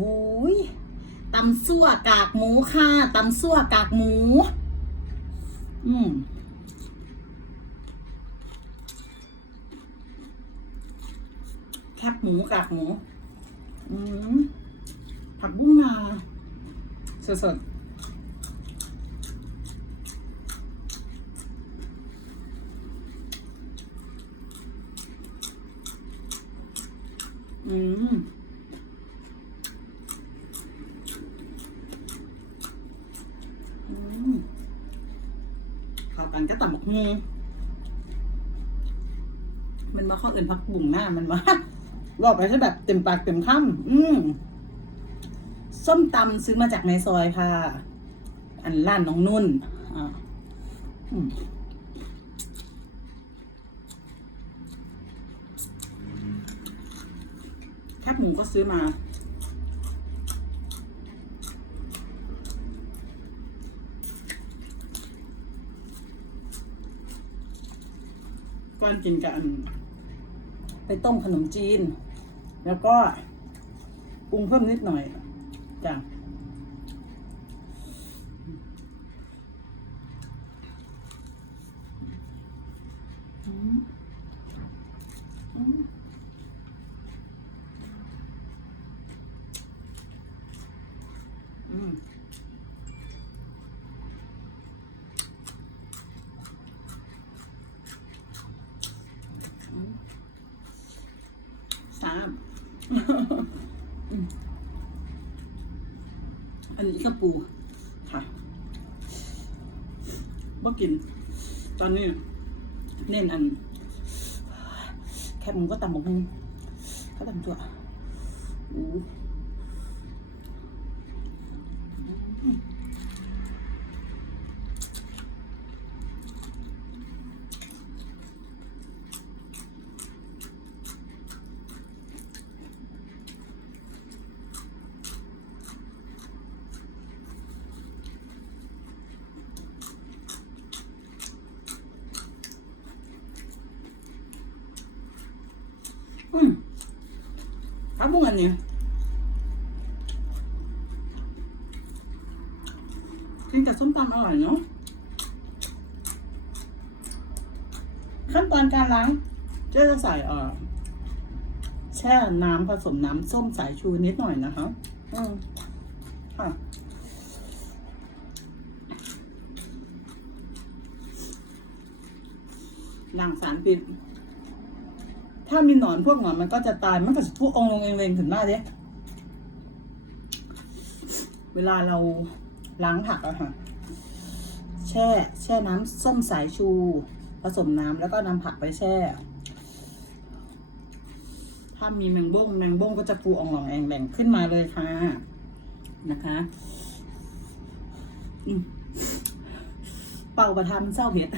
บุยตำซั่วกากหมูค่ะตำซั่วกากหมู อืมแคบหมูกากหมู อืมผักบุ้งนาสดๆอืม อืมเข้า กันก็ต่ำบักฮูมันมาข้ออื่นพักบุ่งหน้ามันมาบอกไปใช่แบบเต็มปากเต็มคำอืมส้มตำซื้อมาจากในซอยค่ะ อันร้านน้องนุ่นอ่าอืมแคบหมูก็ซื้อมา ก้อนกินกัน ไปต้มขนมจีน แล้วก็ปรุงเพิ่มนิดหน่อยจ้ะอืมามอันนี้ก็ปูค่ะบ่กิน ตอนนี้ เน้นอัน แคบมึงก็ตำบอกมึงเขาตำตัวอู้ อืมผักบุ้งอันนี้กินกับส้มตำอร่อยเนาะขั้นตอนการล้างเจ๊จะใส่เอ่อแช่น้ำผสมน้ำส้มสายชูนิดหน่อยนะคะอืมค่ะล้างสารพิษ ถ้ามีหนอนพวกหนอนมันก็จะตาย มันก็จะพวกองลงเองเลงถึงหน้าเด้เวลาเราล้างผักอะค่ะ แช่ แช่น้ำส้มสายชู ผสมน้ำแล้วก็นำผักไปแช่ ถ้ามีแมงบ้งแมงบ้งก็จะฟูอองหลองแองแหลงขึ้นมาเลยค่ะ นะคะเป่าประทานเศร้าเผ็ด